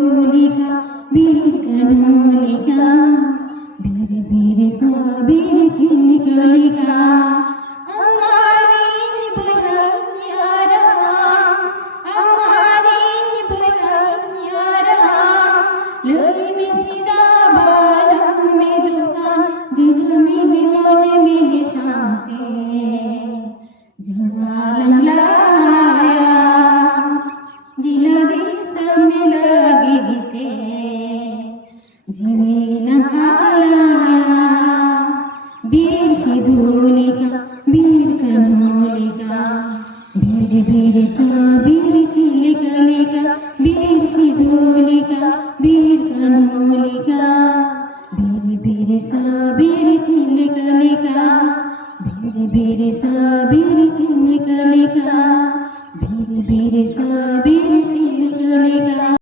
धूलिका वीर कनोलिका वीर वीर साबीर किनकलिका हमारी बहनियारा लड़ी में चिदा बालम में दुकान दिल में दीवाने में साथे जवालम लाया दिल सब में लगी गीते जीवन आलाया वीर सिधूलिका वीर कनोलिका वीर वीर साबीर किनकलिका वीर सिधूलिका वीर